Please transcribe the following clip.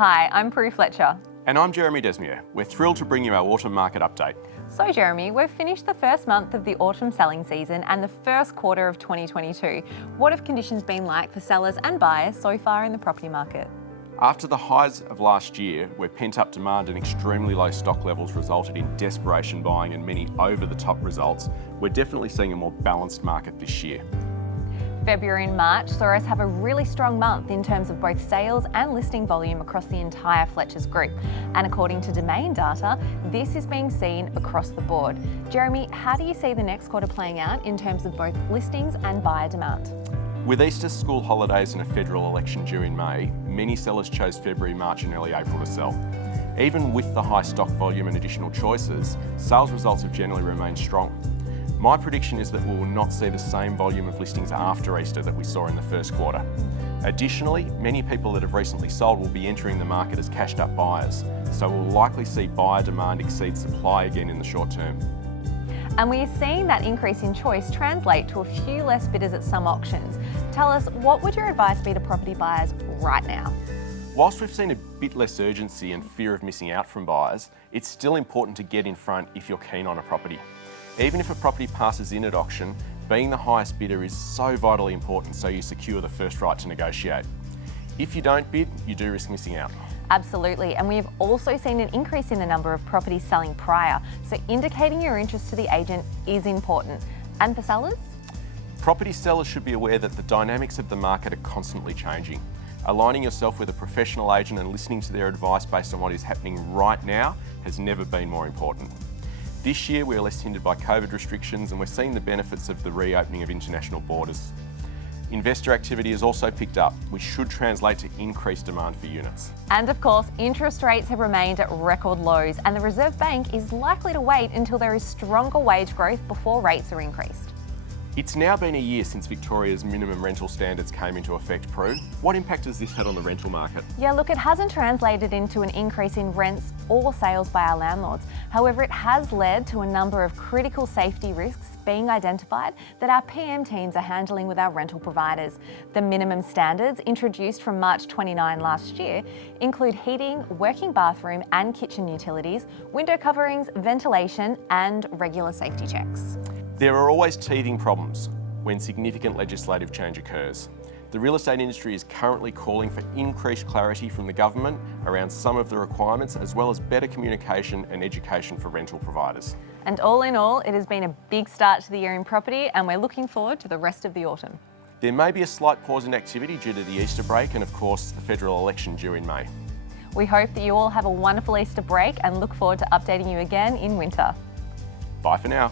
Hi, I'm Prue Fletcher. And I'm Desmier. We're thrilled to bring you our autumn market update. So Jeremy, we've finished the first month of the autumn selling season and the first quarter of 2022. What have conditions been like for sellers and buyers so far in the property market? After the highs of last year, where pent-up demand and extremely low stock levels resulted in desperation buying and many over-the-top results, we're definitely seeing a more balanced market this year. February and March saw us have a really strong month in terms of both sales and listing volume across the entire Fletcher's group. And according to domain data, this is being seen across the board. Jeremy, how do you see the next quarter playing out in terms of both listings and buyer demand? With Easter school holidays and a federal election due in May, many sellers chose February, March and early April to sell. Even with the high stock volume and additional choices, sales results have generally remained strong. My prediction is that we will not see the same volume of listings after Easter that we saw in the first quarter. Additionally, many people that have recently sold will be entering the market as cashed up buyers, so we'll likely see buyer demand exceed supply again in the short term. And we're seeing that increase in choice translate to a few less bidders at some auctions. Tell us, what would your advice be to property buyers right now? Whilst we've seen a bit less urgency and fear of missing out from buyers, it's still important to get in front if you're keen on a property. Even if a property passes in at auction, being the highest bidder is so vitally important so you secure the first right to negotiate. If you don't bid, you do risk missing out. Absolutely, and we've also seen an increase in the number of properties selling prior, so indicating your interest to the agent is important. And for sellers? Property sellers should be aware that the dynamics of the market are constantly changing. Aligning yourself with a professional agent and listening to their advice based on what is happening right now has never been more important. This year we are less hindered by COVID restrictions and we're seeing the benefits of the reopening of international borders. Investor activity has also picked up, which should translate to increased demand for units. And of course, interest rates have remained at record lows and the Reserve Bank is likely to wait until there is stronger wage growth before rates are increased. It's now been a year since Victoria's minimum rental standards came into effect, Prue. What impact has this had on the rental market? Yeah, look, it hasn't translated into an increase in rents or sales by our landlords. However, it has led to a number of critical safety risks being identified that our PM teams are handling with our rental providers. The minimum standards introduced from March 29 last year include heating, working bathroom and kitchen utilities, window coverings, ventilation and regular safety checks. There are always teething problems when significant legislative change occurs. The real estate industry is currently calling for increased clarity from the government around some of the requirements, as well as better communication and education for rental providers. And all in all, it has been a big start to the year in property and we're looking forward to the rest of the autumn. There may be a slight pause in activity due to the Easter break and of course the federal election due in May. We hope that you all have a wonderful Easter break and look forward to updating you again in winter. Bye for now.